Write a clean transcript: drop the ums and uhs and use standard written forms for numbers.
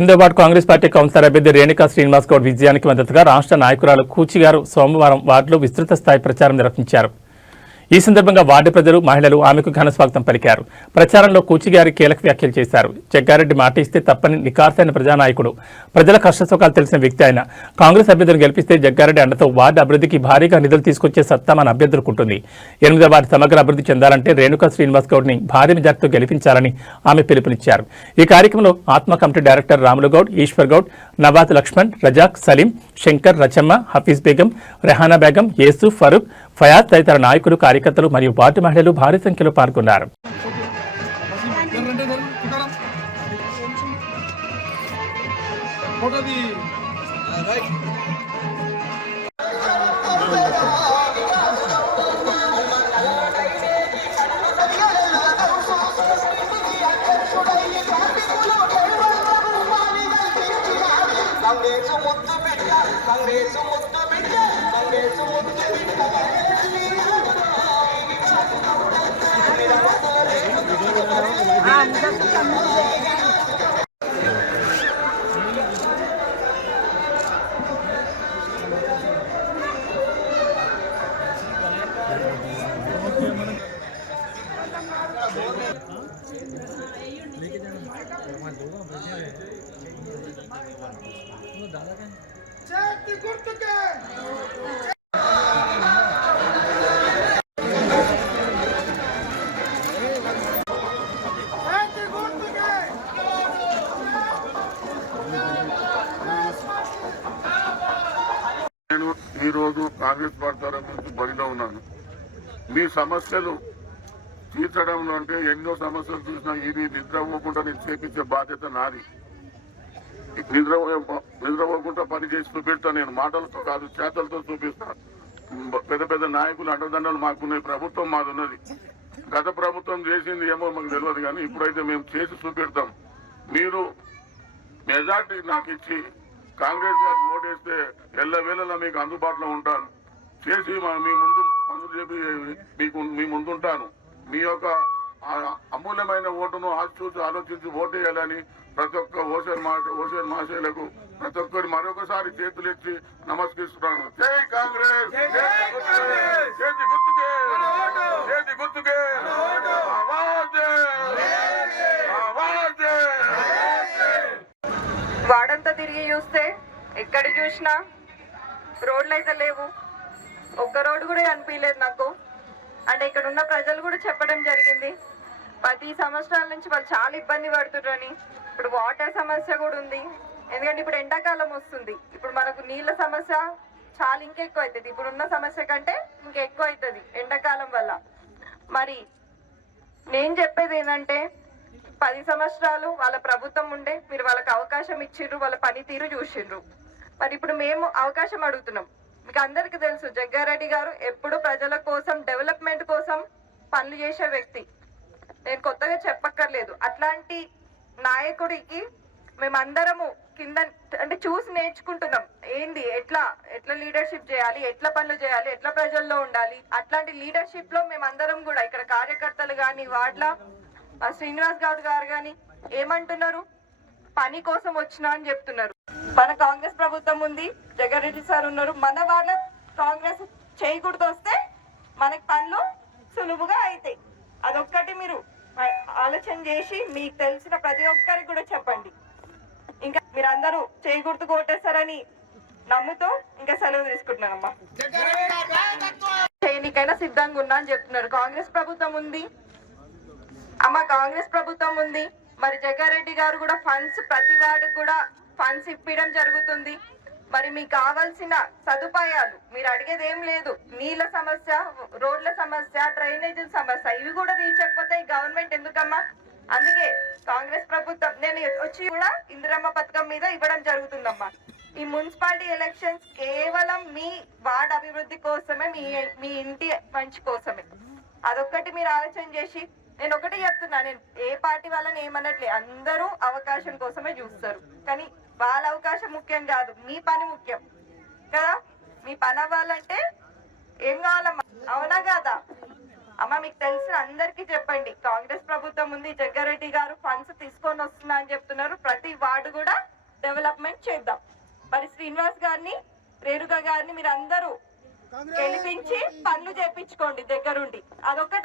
ఇందుబాటు Congress party councillor అభ్యర్థి రేణుకా శ్రీనివాస్ గౌడ్ విజయానికి మద్దతుగా రాష్ట్ర నాయకురాలు కూచి గారు సోమవారం వార్డులో విస్తృత స్థాయి ప్రచారం నిర్వహించారు. ఈ సందర్భంగా వార్డు ప్రజలు, మహిళలు ఆమెకు ఘన స్వాగతం పలికారు. ప్రచారంలో కూచిగారి కీలక వ్యాఖ్యలు చేశారు. జగ్గారెడ్డి మాట ఇస్తే తప్పని నికార్సైన ప్రజానాయకుడు, ప్రజల కష్టసుఖాలు తెలిసిన వ్యక్తి ఆయన. కాంగ్రెస్ అభ్యర్థులను గెలిపిస్తే జగ్గారెడ్డి అండతో వార్డు అభివృద్ధికి భారీగా నిధులు తీసుకొచ్చే సత్తా మన అభ్యర్థులకుంటుంది. 8వ వార్డు సమగ్ర అభివృద్ధి చెందాలంటే రేణుకా శ్రీనివాస్ గౌడ్ని భారీ మెజార్టీతో గెలిపించాలని ఆమె పిలుపునిచ్చారు. ఈ కార్యక్రమంలో ఆత్మ కమిటీ డైరెక్టర్ రాములు గౌడ్, ఈశ్వర్ గౌడ్, నవాజ్ లక్ష్మణ్, రజాక్, సలీం, శంకర్, రచమ్మ, హఫీజ్ బేగం, రెహానా బేగం, యేసు, ఫరూక్, ఫయాజ్ తదితర నాయకులు, కార్యకర్తలు మరియు వార్డు మహిళలు భారీ సంఖ్యలో పాల్గొన్నారు. నేను ఈరోజు కాంగ్రెస్ పార్టీ తరఫు బరిలో ఉన్నాను. మీ సమస్యలు తీర్చడంలో అంటే ఎన్నో సమస్యలు చూసినా ఇది నిద్రపోకుండా నేను చేపించే బాధ్యత నాది. నిద్రపోకుండా పని చేసి చూపెడతా. నేను మాటలతో కాదు, చేతలతో చూపిస్తాను. పెద్ద పెద్ద నాయకులు అండదండలు మాకున్నాయి. ప్రభుత్వం మాది ఉన్నది. గత ప్రభుత్వం చేసింది ఏమో మాకు తెలియదు, కానీ ఇప్పుడైతే మేము చేసి చూపెడతాం. మీరు మెజార్టీ నాకు ఇచ్చి కాంగ్రెస్ గారికి ఓటేస్తే ఎల్లవేళలా మీకు అందుబాటులో ఉంటాను. చేసి మీ ముందు పనులు చెప్పి మీ ముందుంటాను. మీ యొక్క అమూల్యమైన ఓటును చూసి ఆలోచించి ఓటేయాలని ప్రతి ఒక్క ఓషర్ మహాశయులకు ప్రతి ఒక్కరి మరొకసారి చేతులెత్తి నమస్కరిస్తున్నాను. జై కాంగ్రెస్, చేతి గుర్తుకే, చేతి గుర్తుకే. వాడంతా తిరిగి చూస్తే ఎక్కడ చూసినా రోడ్లు అయితే లేవు. ఒక్క రోడ్డు కూడా అనిపించలేదు నాకు. అంటే ఇక్కడ ఉన్న ప్రజలు కూడా చెప్పడం జరిగింది 10 సంవత్సరాల నుంచి వాళ్ళు చాలా ఇబ్బంది పడుతున్నారని. ఇప్పుడు వాటర్ సమస్య కూడా ఉంది. ఎందుకంటే ఇప్పుడు ఎండాకాలం వస్తుంది. ఇప్పుడు మనకు నీళ్ళ సమస్య చాలా ఇంకెక్కువ అవుతుంది. ఇప్పుడున్న సమస్య కంటే ఇంకెక్కువ అవుతుంది ఎండాకాలం వల్ల. మరి నేను చెప్పేది ఏంటంటే 10 సంవత్సరాలు వాళ్ళ ప్రభుత్వం ఉండే మీరు వాళ్ళకి అవకాశం ఇచ్చిర్రు, వాళ్ళ పనితీరు చూసిండ్రు. మరి ఇప్పుడు మేము అవకాశం అడుగుతున్నాం. మీకు అందరికీ తెలుసు జగ్గారెడ్డి గారు ఎప్పుడు ప్రజల కోసం, డెవలప్మెంట్ కోసం పనులు చేసే వ్యక్తి. నేను కొత్తగా చెప్పక్కర్లేదు. అట్లాంటి నాయకుడికి మేమందరము కింద అంటే చూసి నేర్చుకుంటున్నాం. ఏంది ఎట్లా లీడర్షిప్ చేయాలి, ఎట్లా పనులు చేయాలి, ఎట్లా ప్రజల్లో ఉండాలి. అట్లాంటి లీడర్షిప్ లో మేమందరం కూడా ఇక్కడ కార్యకర్తలు కానీ వార్డుల శ్రీనివాస్ గౌడ్ గారు కానీ ఏమంటున్నారు, పని కోసం వచ్చినా అని చెప్తున్నారు. మన కాంగ్రెస్ ప్రభుత్వం ఉంది, జగ్గారెడ్డి సార్ ఉన్నారు. మన వాళ్ళ కాంగ్రెస్ చేయకూడదు వస్తే మనకి పనులు సులువుగా అవుతాయి. అదొక్కటి మీరు ఆలోచన చేసి మీకు తెలిసిన ప్రతి ఒక్కరికి కూడా చెప్పండి. ఇంకా మీరందరూ చేయకూడదు కొట్టేస్తారని నమ్ముతూ ఇంకా సెలవు తీసుకుంటున్నానమ్మా. చేయనికైనా సిద్ధంగా ఉన్నా అని చెప్తున్నారు. కాంగ్రెస్ ప్రభుత్వం ఉంది అమ్మ, కాంగ్రెస్ ప్రభుత్వం ఉంది. మరి జగ్గారెడ్డి గారు కూడా ఫండ్స్ ప్రతి వార్డుకు కూడా ఫండ్స్ ఇప్పించడం జరుగుతుంది. మరి మీకు కావాల్సిన సదుపాయాలు మీరు అడిగేది ఏం లేదు. నీళ్ళ సమస్య, రోడ్ల సమస్య, డ్రైనేజీల సమస్య ఇవి కూడా తీర్చకపోతే గవర్నమెంట్ ఎందుకమ్మా? అందుకే కాంగ్రెస్ ప్రభుత్వం నేను వచ్చి కూడా ఇందిరమ్మ పథకం మీద ఇవ్వడం జరుగుతుందమ్మా. ఈ మున్సిపాలిటీ ఎలక్షన్స్ కేవలం మీ వార్డ్ అభివృద్ధి కోసమే, మీ ఇంటి మంచి కోసమే. అదొక్కటి మీరు ఆలోచన చేసి, నేను ఒకటి చెప్తున్నా, నేను ఏ పార్టీ వాళ్ళని ఏమన్నట్లే, అందరూ అవకాశం కోసమే చూస్తారు. కానీ వాళ్ళ అవకాశం ముఖ్యం కాదు, మీ పని ముఖ్యం కదా. మీ పని అవ్వాలంటే ఏం కావాలమ్మా? అవునా కాదా అమ్మ? మీకు తెలిసిన అందరికీ చెప్పండి. కాంగ్రెస్ ప్రభుత్వం ఉంది, జగ్గారెడ్డి గారు ఫండ్స్ తీసుకొని వస్తున్నా అని చెప్తున్నారు. ప్రతి వార్డు కూడా డెవలప్మెంట్ చేద్దాం. మరి శ్రీనివాస్ గారిని, రేణుక గారిని మీరు అందరూ గెలిపించి పనులు చేపించుకోండి దగ్గరుండి. అదొక